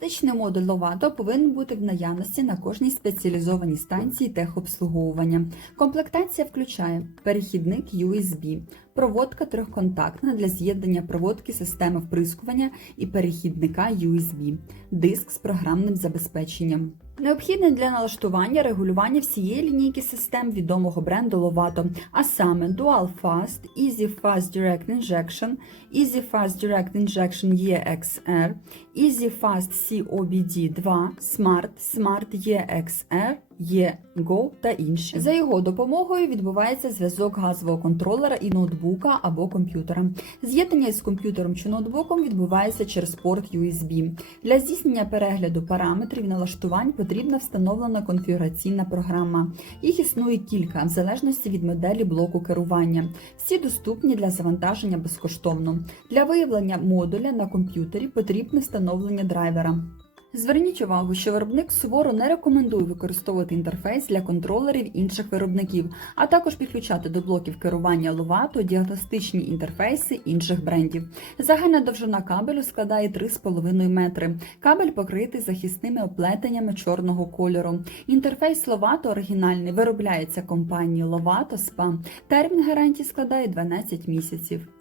Безпечний модуль Ловато повинен бути в наявності на кожній спеціалізованій станції техобслуговування. Комплектація включає перехідник USB, проводка трьохконтактна для з'єднання проводки системи вприскування і перехідника USB, диск з програмним забезпеченням. Необхідне для налаштування регулювання всієї лінійки систем відомого бренду Lovato, а саме Dual Fast, Easy Fast Direct Injection, Easy Fast Direct Injection EXR, Easy Fast COBD 2, Smart, Smart EXR, E-Go та інші. За його допомогою відбувається зв'язок газового контролера і ноутбука або комп'ютера. З'єднання з комп'ютером чи ноутбуком відбувається через порт USB. Для здійснення перегляду параметрів налаштувань потрібна встановлена конфігураційна програма. Їх існує кілька, в залежності від моделі блоку керування. Всі доступні для завантаження безкоштовно. Для виявлення модуля на комп'ютері потрібне встановлення драйвера. Зверніть увагу, що виробник суворо не рекомендує використовувати інтерфейс для контролерів інших виробників, а також підключати до блоків керування Lovato діагностичні інтерфейси інших брендів. Загальна довжина кабелю складає 3,5 метри. Кабель покритий захисними оплетеннями чорного кольору. Інтерфейс Lovato оригінальний виробляється компанією Lovato SPA. Термін гарантії складає 12 місяців.